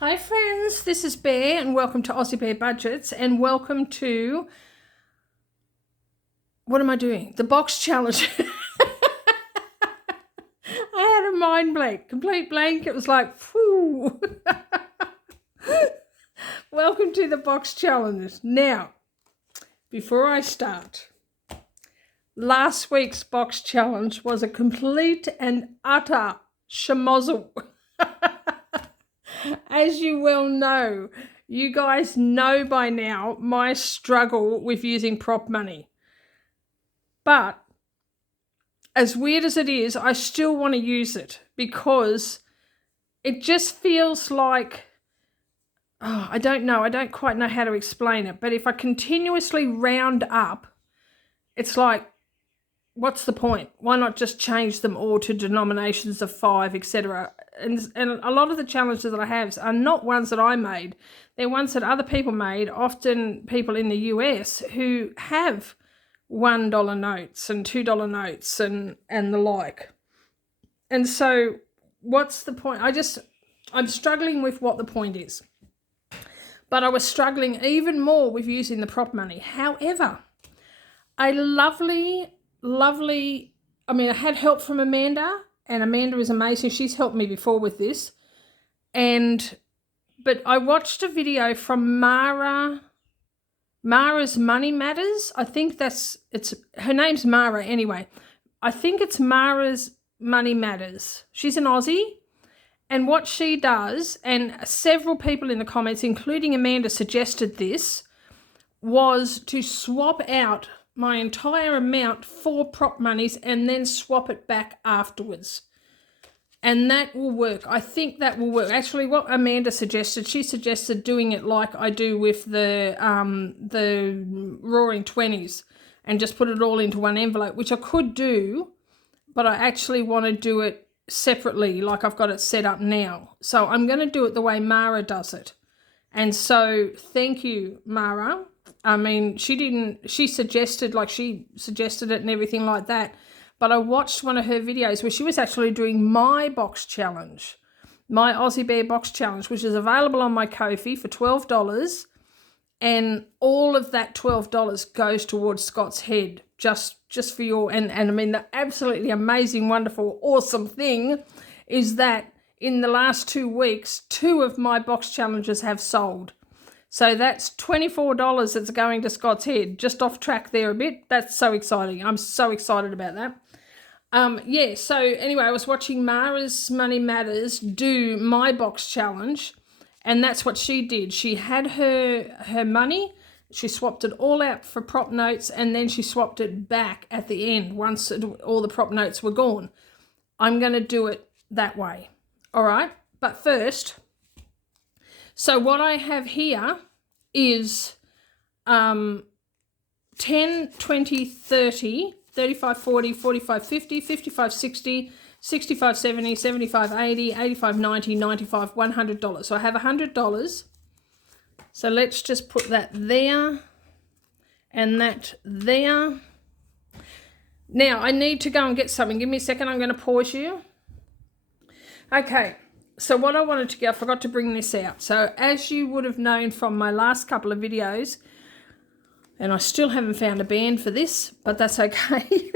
Hi friends, this is Bear and welcome to AussieBearBudgets and welcome to, what am I doing? The box challenge. I had a mind blank, complete blank. It was like, whew. Welcome to the box challenge. Now, before I start, last week's box challenge was a complete and utter schmozzle. As you well know, you guys know by now my struggle with using prop money. But as weird as it is, I still want to use it because it just feels like, I don't know, I don't quite know how to explain it. But if I continuously round up, it's like, what's the point? Why not just change them all to denominations of 5, etc.? And a lot of the challenges that I have are not ones that I made. They're ones that other people made, often people in the US who have $1 notes and $2 notes and the like. And so what's the point? I'm struggling with what the point is. But I was struggling even more with using the prop money. However, a lovely, I had help from Amanda, and Amanda is amazing. She's helped me before with this. But I watched a video from Mara's Money Matters. I think her name's Mara anyway. I think it's Mara's Money Matters. She's an Aussie. And what she does, and several people in the comments, including Amanda, suggested this, was to swap out my entire amount for prop monies and then swap it back afterwards. And that will work. I think that will work. Actually, what Amanda suggested, she suggested doing it like I do with the Roaring 20s and just put it all into one envelope, which I could do, but I actually want to do it separately like I've got it set up now. So I'm going to do it the way Mara does it. And so thank you, Mara. She suggested it and everything like that. But I watched one of her videos where she was actually doing my box challenge, my Aussie Bear box challenge, which is available on my Ko-fi for $12. And all of that $12 goes towards Scott's head, just for your, and the absolutely amazing, wonderful, awesome thing is that in the last 2 weeks, 2 of my box challenges have sold. So that's $24 that's going to Scott's head. Just off track there a bit. That's so exciting. I'm so excited about that. So anyway, I was watching Mara's Money Matters do my box challenge, and that's what she did. She had her money, she swapped it all out for prop notes, and then she swapped it back at the end once all the prop notes were gone. I'm going to do it that way. All right, but first... So what I have here is 10, 20, 30, 35, 40, 45, 50, 55, 60, 65, 70, 75, 80, 85, 90, 95, $100. So I have $100. So let's just put that there and that there. Now I need to go and get something. Give me a second. I'm going to pause you. Okay. So what I wanted to get, I forgot to bring this out. So as you would have known from my last couple of videos, and I still haven't found a band for this, but that's okay.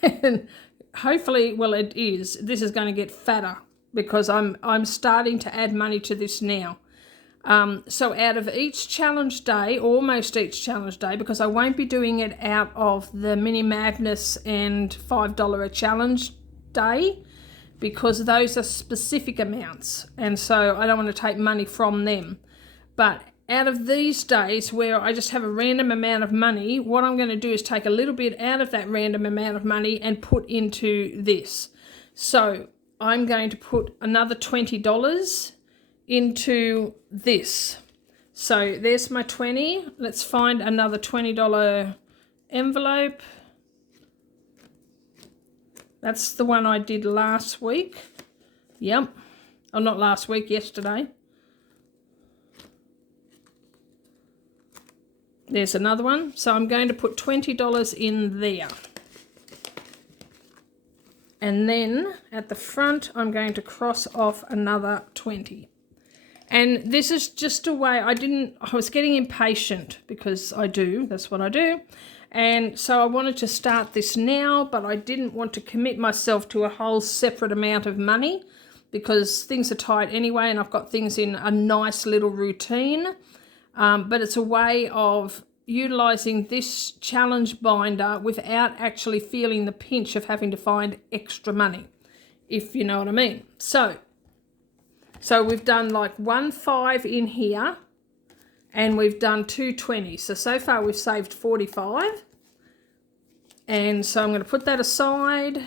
And hopefully, well, it is. This is going to get fatter because I'm starting to add money to this now. So out of each challenge day, almost each challenge day, because I won't be doing it out of the Mini Madness and $5 a challenge day, because those are specific amounts, and so I don't want to take money from them. But out of these days where I just have a random amount of money, what I'm going to do is take a little bit out of that random amount of money and put into this. So I'm going to put another $20 into this. So there's my 20. Let's find another $20 envelope. That's the one I did last week. Yep. Oh, not last week, yesterday. There's another one. So I'm going to put $20 in there. And then at the front, I'm going to cross off another 20. And this is just a way, I was getting impatient because that's what I do. And so I wanted to start this now, but I didn't want to commit myself to a whole separate amount of money because things are tight anyway, and I've got things in a nice little routine. But it's a way of utilising this challenge binder without actually feeling the pinch of having to find extra money, if you know what I mean. So we've done like 1 5 in here, and we've done 2 20s. So far we've saved 45. And so I'm going to put that aside,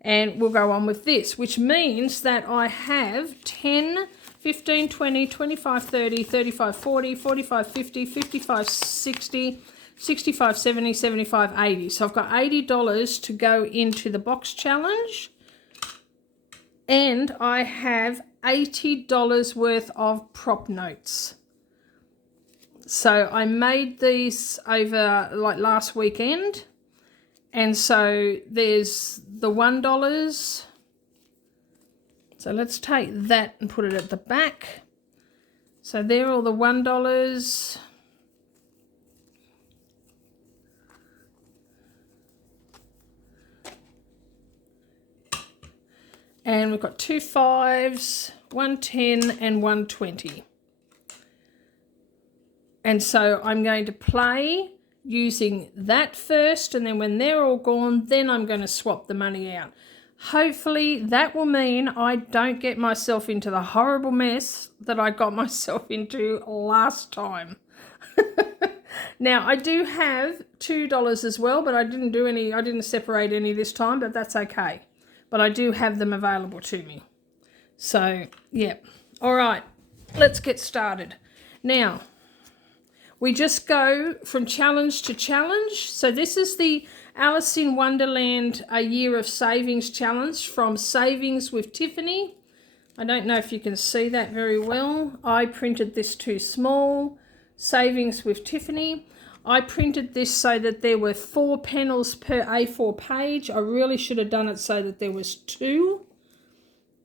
and we'll go on with this, which means that I have 10, 15, 20, 25, 30, 35, 40, 45, 50, 55, 60, 65, 70, 75, 80. So I've got $80 to go into the box challenge. And I have $80 worth of prop notes. So I made these over like last weekend. And so there's the $1. So let's take that and put it at the back. So there are all the $1. And we've got 2 5s, 1 10 and 1 20. And so I'm going to play using that first, and then when they're all gone, then I'm going to swap the money out. Hopefully that will mean I don't get myself into the horrible mess that I got myself into last time. Now I do have $2 as well, but I didn't separate any this time, but that's okay. But I do have them available to me. So, yeah. All right, let's get started. Now, we just go from challenge to challenge. So this is the Alice in Wonderland A Year of Savings challenge from Savings with Tiffany. I don't know if you can see that very well. I printed this too small. Savings with Tiffany. I printed this so that there were 4 panels per A4 page. I really should have done it so that there was 2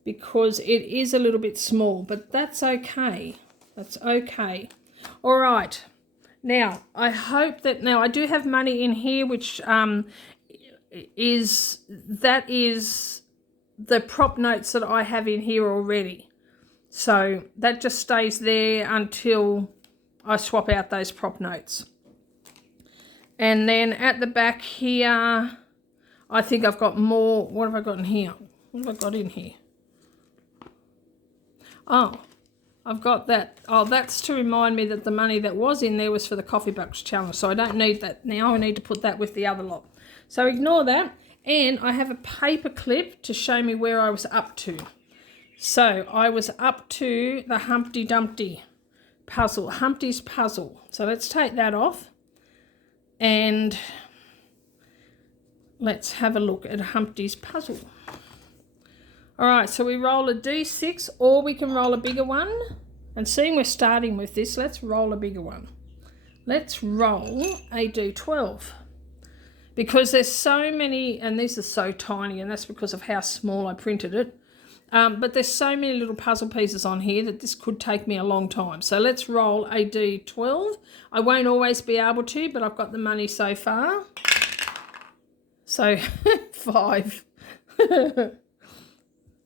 because it is a little bit small, but that's okay. That's okay. All right. Now, I hope that, now I do have money in here, which is the prop notes that I have in here already. So that just stays there until I swap out those prop notes. And then at the back here, I think I've got more. What have I got in here? What have I got in here? Oh, I've got that. Oh, that's to remind me that the money that was in there was for the coffee box challenge. So I don't need that now. I need to put that with the other lot. So ignore that. And I have a paper clip to show me where I was up to. So I was up to the Humpty Dumpty puzzle, Humpty's puzzle. So let's take that off. And let's have a look at Humpty's puzzle. All right, so we roll a D6, or we can roll a bigger one. And seeing we're starting with this, let's roll a bigger one. Let's roll a D12. Because there's so many, and these are so tiny, and that's because of how small I printed it. But there's so many little puzzle pieces on here that this could take me a long time. So let's roll a D12. I won't always be able to, but I've got the money so far. So 5.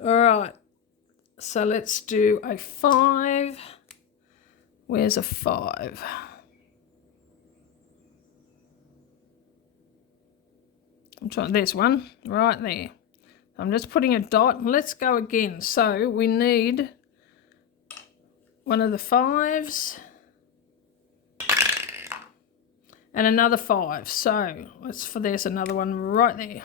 All right. So let's do a 5. Where's a 5? There's one right there. I'm just putting a dot, and let's go again. So we need one of the 5s and another 5. So there's another one right there.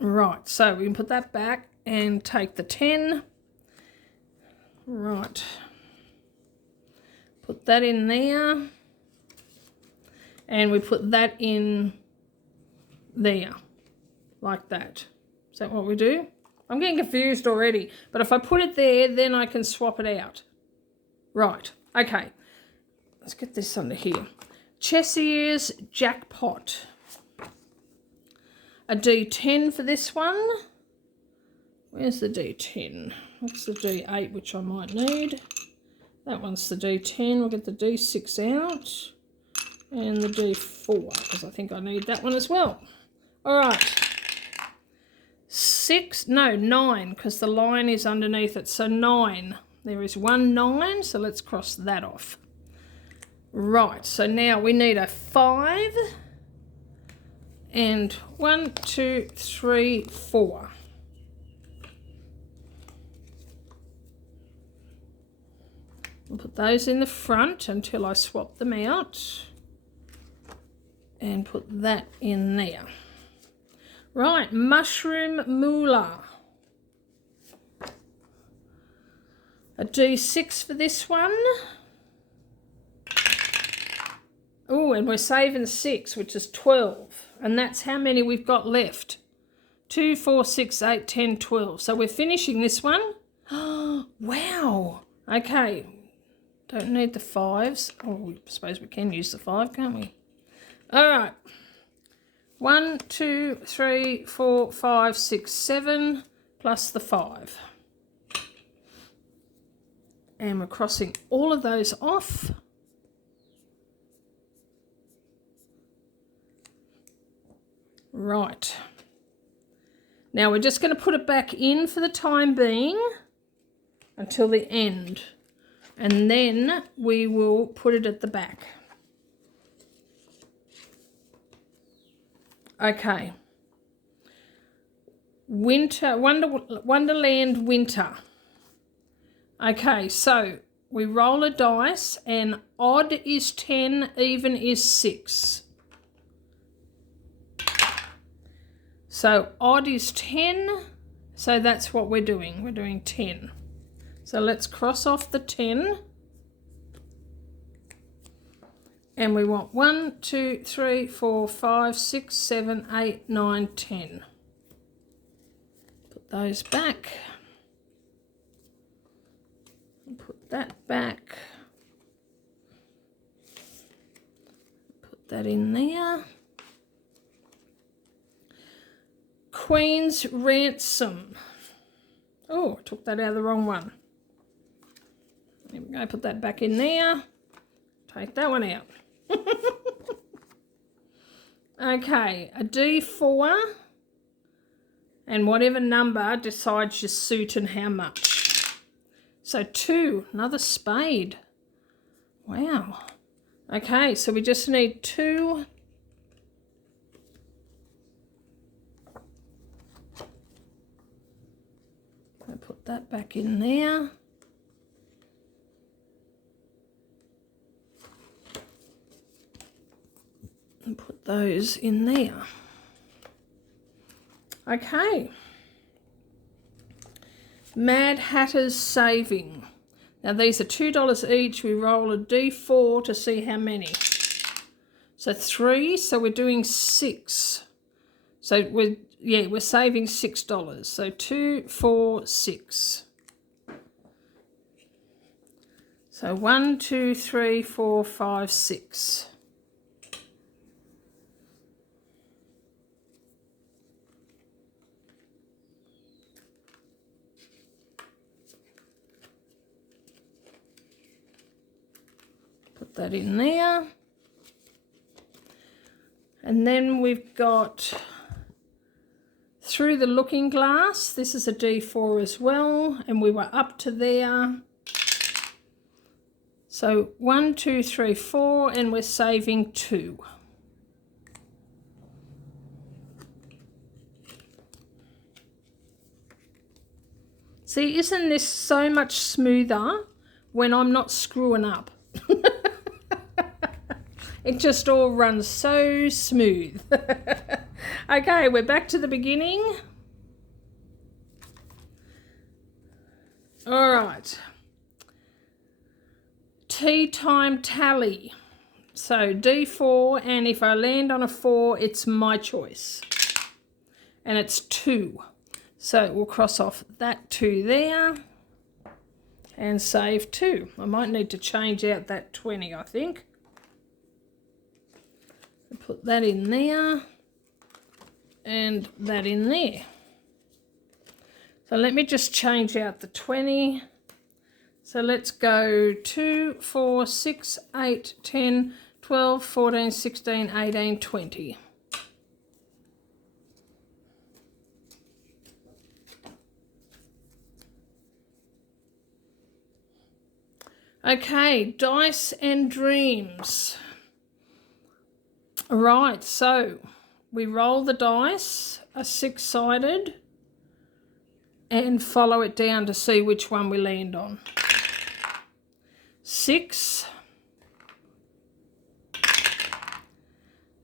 Right, so we can put that back and take the 10. Right. Put that in there. And we put that in there. Like that. Is that what we do? I'm getting confused already. But if I put it there, then I can swap it out. Right. Okay. Let's get this under here. Cheshires Jackpot. A D10 for this one. Where's the D10? That's the D8, which I might need. That one's the D10. We'll get the D6 out. And the D4, because I think I need that one as well. All right. 9, because the line is underneath it. So 9. There is 1 9, so let's cross that off. Right, so now we need a 5. And 1, 2, 3, 4. I'll put those in the front until I swap them out. And put that in there. Right, mushroom moolah. A D6 for this one. Oh, and we're saving 6, which is 12. And that's how many we've got left. 2, 4, 6, 8, 10, 12. So we're finishing this one. Oh, wow. Okay. Don't need the 5s. Oh, I suppose we can use the 5, can't we? All right. 1, 2, 3, 4, 5, 6, 7, plus the 5. And we're crossing all of those off. Right. Now we're just going to put it back in for the time being until the end. And then we will put it at the back. Okay. Wonderland Winter. Okay, so we roll a dice and odd is 10, even is 6. So odd is 10, so that's what we're doing. We're doing 10. So let's cross off the 10. And we want 1, 2, 3, 4, 5, 6, 7, 8, 9, 10. Put those back. And put that back. Put that in there. Queen's Ransom. Oh, I took that out of the wrong one. There we go, put that back in there. Take that one out. Okay, a D4 and whatever number decides your suit and how much. So 2, another spade. Wow. Okay, so we just need 2. I'll put that back in there. And put those in there. Okay. Mad Hatter's Saving. Now these are $2 each. We roll a D4 to see how many. So 3, so we're doing 6. So we're saving $6. So 2, 4, 6. So 1, 2, 3, 4, 5, 6. Put that in there. And then we've got Through the Looking Glass. This is a D4 as well, and we were up to there. So 1, 2, 3, 4, and we're saving 2. See, isn't this so much smoother when I'm not screwing up? It just all runs so smooth. Okay, we're back to the beginning. All right. Tea time tally. So D4, and if I land on a 4, it's my choice. And it's 2. So we'll cross off that 2 there and save 2. I might need to change out that 20, I think. Put that in there and that in there. So let me just change out the 20. So let's go 2, 4, 6, 8, 10, 12, 14, 16, 18, 20. Okay, dice and dreams. All right, so we roll the dice, a 6-sided, and follow it down to see which one we land on. 6,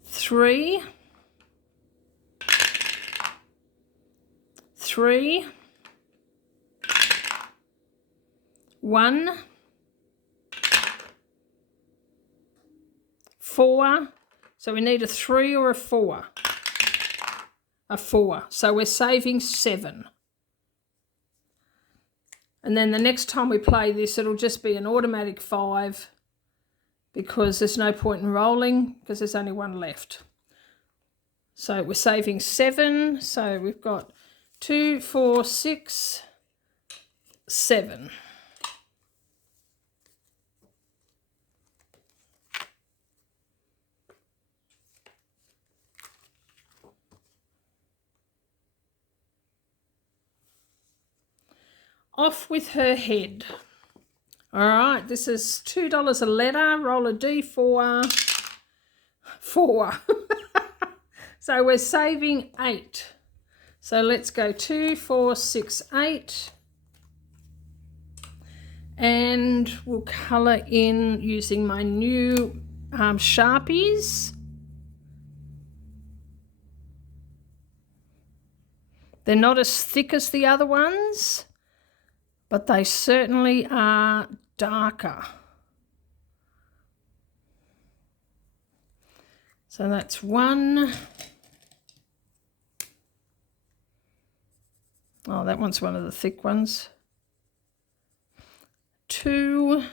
3, 3, 1, 4. So we need a 3 or a 4. A 4. So we're saving 7. And then the next time we play this, it'll just be an automatic 5 because there's no point in rolling because there's only one left. So we're saving 7. So we've got 2, 4, 6, 7. Off with her head. All right, this is $2 a letter. Roll a D4. 4. So we're saving 8. So let's go 2, 4, 6, 8. And we'll colour in using my new Sharpies. They're not as thick as the other ones, but they certainly are darker. So that's 1. Oh, that one's one of the thick ones. 2.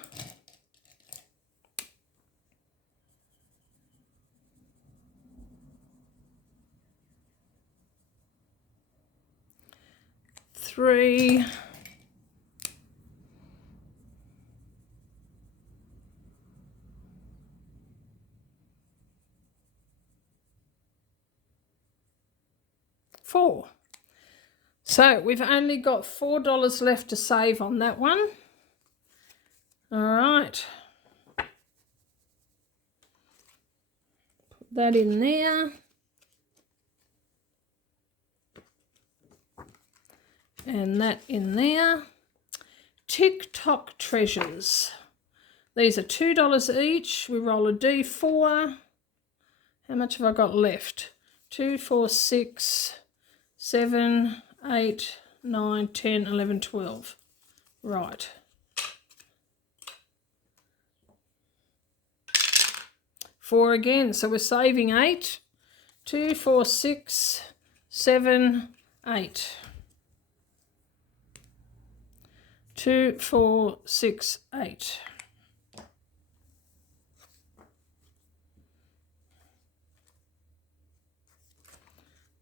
3. 4. So we've only got $4 left to save on that one. All right. Put that in there. And that in there. TikTok treasures. These are $2 each. We roll a D4. How much have I got left? 2, 4, 6, 7, 8, 9, 10, 11, 12. Right. Four again. So we're saving 8. 2, 4, 6, 7, 8. 2, 4, 6, 8.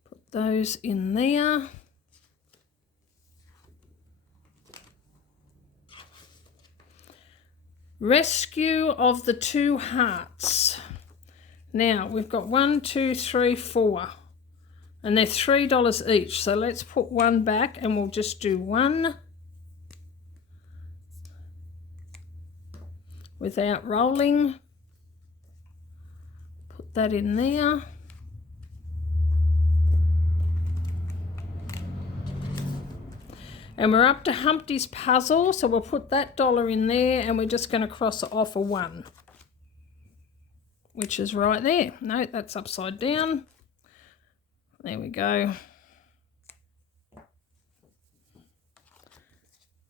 Put those in there. Rescue of the 2 hearts. Now we've got 1, 2, 3, 4. And they're $3 each. So let's put one back and we'll just do 1. Without rolling. Put that in there. And we're up to Humpty's puzzle, so we'll put that $1 in there and we're just going to cross it off a 1. Which is right there. No, that's upside down. There we go.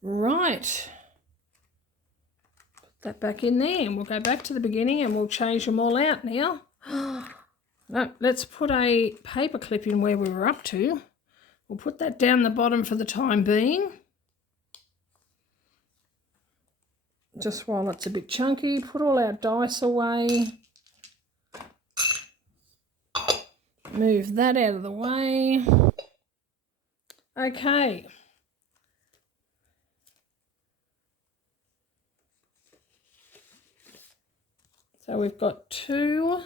Right. That back in there and we'll go back to the beginning and we'll change them all out now. No, let's put a paper clip in where we were up to. We'll put that down the bottom for the time being. Just while it's a bit chunky, put all our dice away. Move that out of the way. Okay, So we've got 2.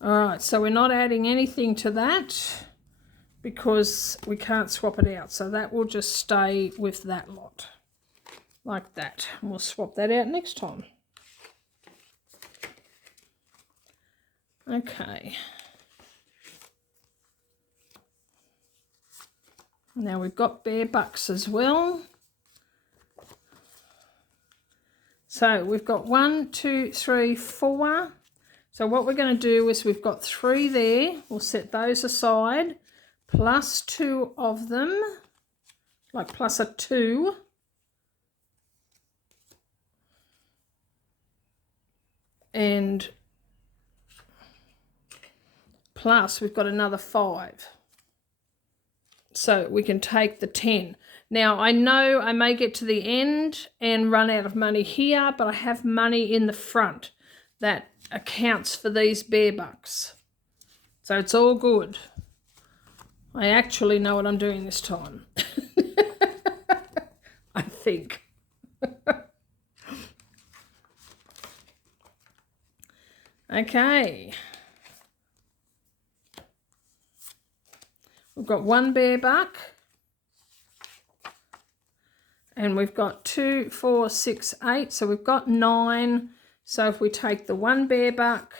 All right, so we're not adding anything to that because we can't swap it out. So that will just stay with that lot like that. And we'll swap that out next time. Okay. Now we've got bear bucks as well. So we've got 1, 2, 3, 4. So what we're going to do is we've got 3 there. We'll set those aside, plus 2 of them, like plus a 2. And plus we've got another 5. So we can take the 10. Now I know I may get to the end and run out of money here, but I have money in the front that accounts for these bear bucks. So it's all good. I actually know what I'm doing this time. I think. Okay. We've got 1 bear buck. And we've got 2, 4, 6, 8. So we've got 9. So if we take the 1 bear buck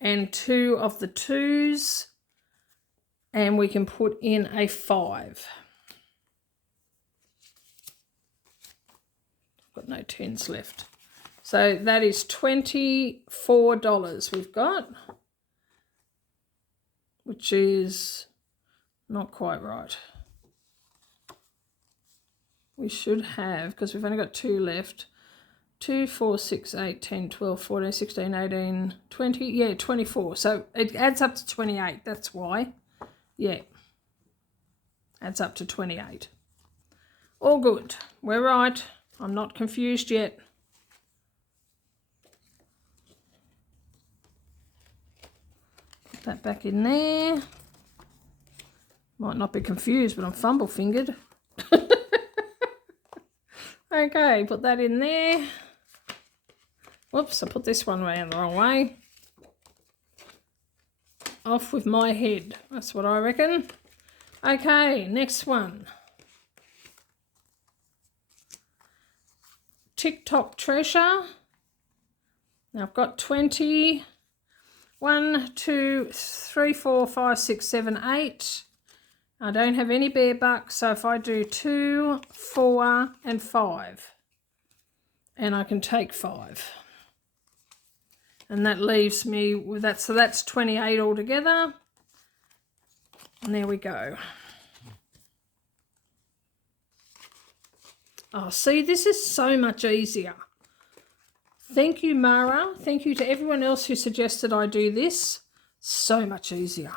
and 2 of the 2s, and we can put in a 5. Got no 10s left. So that is $24 we've got, which is not quite right. We should have, because we've only got 2 left, 2, 4, 6, 8, 10, 12, 14, 16, 18, 20, yeah, 24. So it adds up to 28, that's why. Yeah, adds up to 28. All good, we're right. I'm not confused yet. Put that back in there. Might not be confused, but I'm fumble-fingered. Okay, put that in there. Whoops, I put this one around the wrong way. Off with my head, that's what I reckon. Okay, next one. TikTok treasure. Now I've got 20. 1, 2, 3, 4, 5, 6, 7, 8. I don't have any bear bucks, so if I do 2, 4, and 5, and I can take 5. And that leaves me with that, so that's 28 altogether. And there we go. Oh, see, this is so much easier. Thank you, Mara. Thank you to everyone else who suggested I do this. So much easier.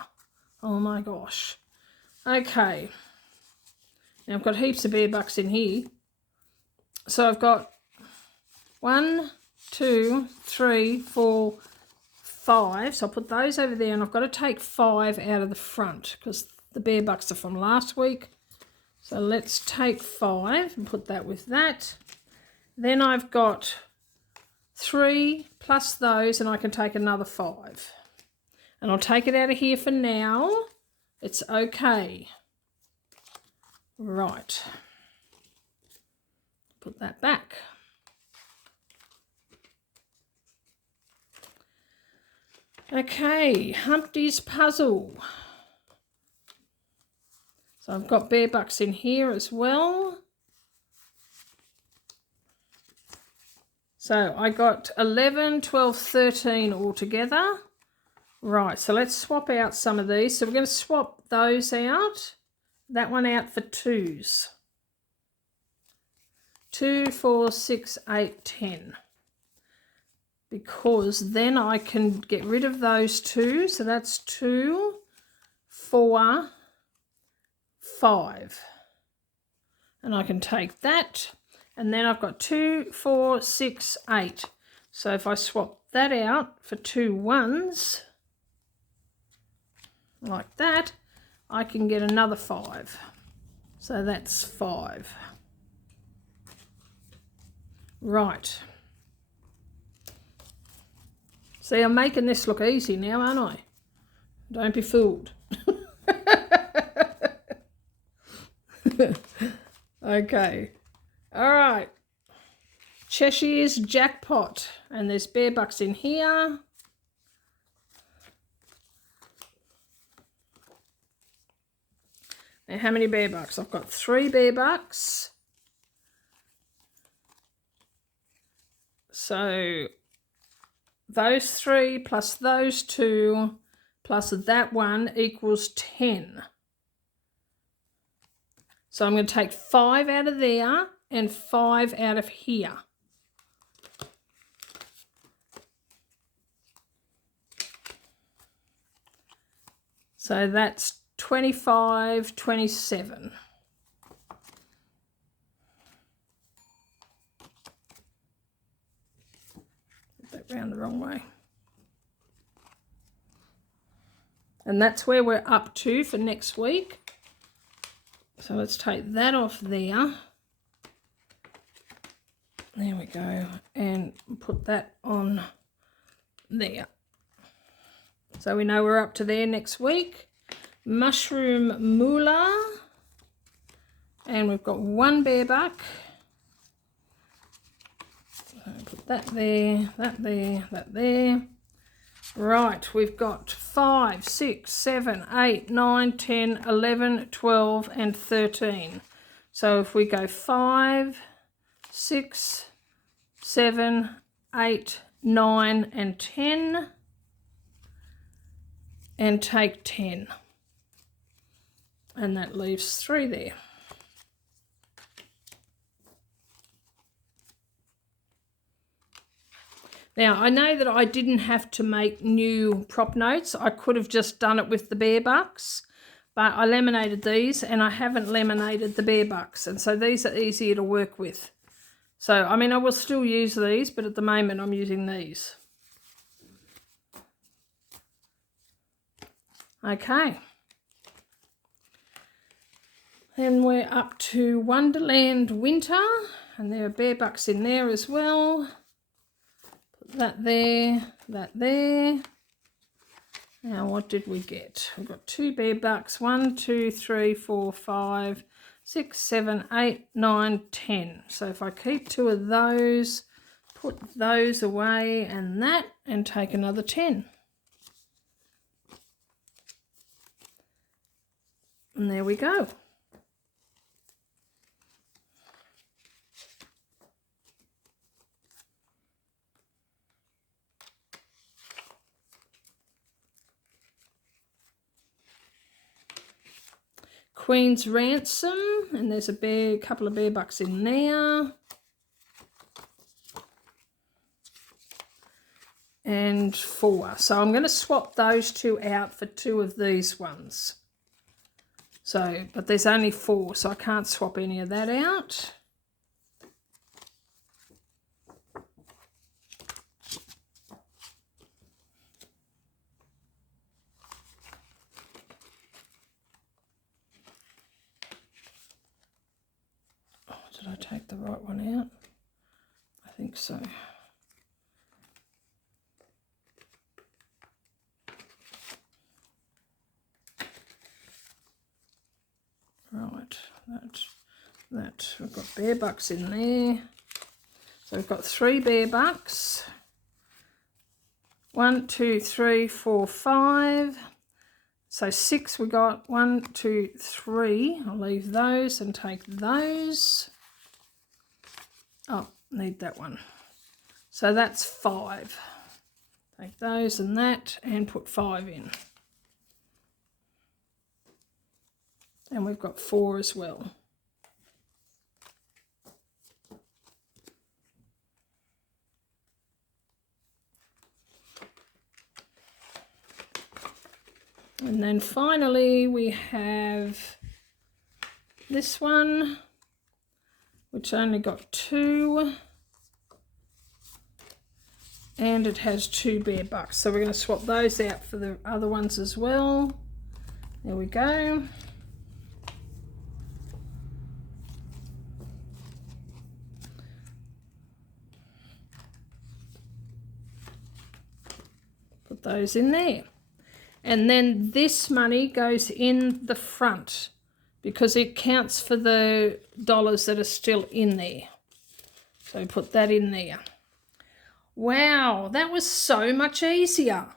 Oh my gosh. Okay. Now I've got heaps of bear bucks in here. So I've got 1, 2, 3, 4, 5. So I'll put those over there, and I've got to take 5 out of the front because the bear bucks are from last week. So let's take 5 and put that with that. Then I've got 3 plus those, and I can take another 5. And I'll take it out of here for now. It's okay. Right. Put that back. Okay, Humpty's puzzle. So I've got bear bucks in here as well. So I got 11, 12, 13 altogether. Right, so let's swap out some of these. So we're going to swap those out. That one out for 2s. 2, 4, 6, 8, 10. Because then I can get rid of those 2. So that's 2, 4, 5. And I can take that. And then I've got 2, 4, 6, 8. So if I swap that out for 2 1s, like that, I can get another 5. So that's 5. Right. See, I'm making this look easy now, aren't I? Don't be fooled. Okay. All right. Cheshire's Jackpot. And there's bear bucks in here. Now, how many bear bucks? I've got 3 bear bucks. So those 3 plus those 2 plus that one equals 10. So I'm going to take 5 out of there and 5 out of here. So that's 25, 27. Put that round the wrong way. And that's where we're up to for next week. So let's take that off there. There we go. And put that on there. So we know we're up to there next week. Mushroom Moolah. And we've got 1 bear buck. So put that there, that there, that there. Right, we've got 5, 6, 7, 8, 9, 10, 11, 12, and 13. So if we go 5, 6, 7, 8, 9, and 10, and take 10. And that leaves 3 there. Now, I know that I didn't have to make new prop notes. I could have just done it with the bear bucks, but I laminated these and I haven't laminated the bear bucks. And so these are easier to work with. So, I mean, I will still use these, but at the moment I'm using these. Okay. Then we're up to Wonderland Winter, and there are bear bucks in there as well. That there, that there. Now what did we get? We've got 2 bear bucks, 1, 2, 3, 4, 5, 6, 7, 8, 9, 10. So if I keep 2 of those, put those away and that, and take another 10. And there we go. Queen's Ransom, and there's a couple of bear bucks in there. And 4. So I'm going to swap those 2 out for 2 of these ones. So, but there's only 4, so I can't swap any of that out. Did I take the right one out? I think so. Right, that. We've got bear bucks in there. So we've got 3 bear bucks. 1, 2, 3, 4, 5. So 6 we got. 1, 2, 3. I'll leave those and take those. Oh, need that one. So that's 5. Take those and that and put 5 in. And we've got 4 as well. And then finally we have this one, which only got 2, and it has 2 bear bucks. So we're going to swap those out for the other ones as well. There we go. Put those in there. And then this money goes in the front because it counts for the dollars that are still in there. So put that in there. Wow, that was so much easier.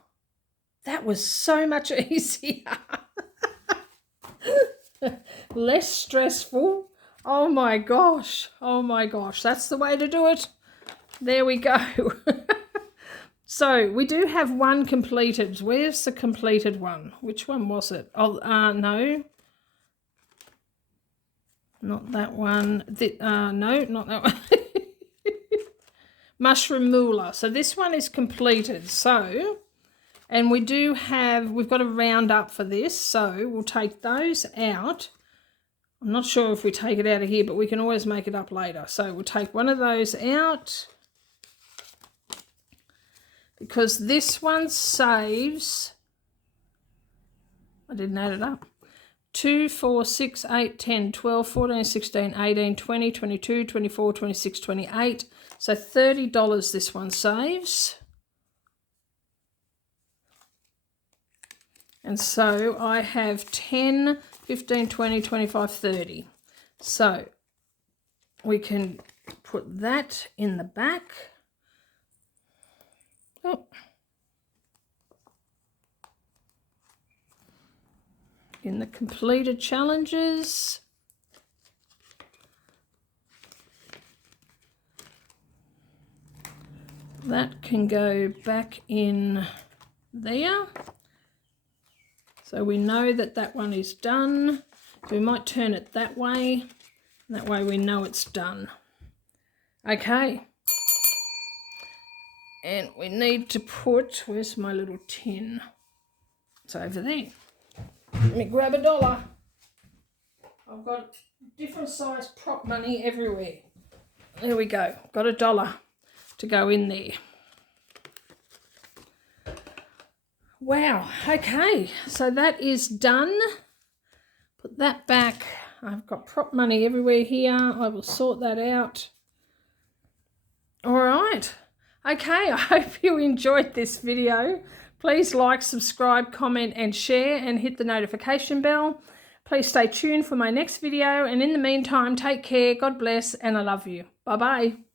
That was so much easier. Less stressful. Oh my gosh. Oh my gosh. That's the way to do it. There we go. So we do have one completed. Where's the completed one? Which one was it? Oh, no. Not that one. No, not that one. Mushroom Moolah. So this one is completed. So, and we do have, we've got a round up for this. So we'll take those out. I'm not sure if we take it out of here, but we can always make it up later. So we'll take one of those out because this one saves, I didn't add it up, 2, 4, 6, 8, 10, 12, 14, 16, 18, 20, 22, 24, 26, 28. So $30 this one saves. And so I have 10, 15, 20, 25, 30. So we can put that in the back. Oh. In the completed challenges. That can go back in there. So we know that that one is done. So we might turn it that way. That way we know it's done. Okay. And we need to put, where's my little tin? It's over there. Let me grab $1. I've got different size prop money everywhere. There we go. Got $1 to go in there. Wow. Okay. So that is done. Put that back. I've got prop money everywhere here. I will sort that out. All right. Okay. I hope you enjoyed this video. Please like, subscribe, comment and share and hit the notification bell. Please stay tuned for my next video. And in the meantime, take care, God bless, and I love you. Bye-bye.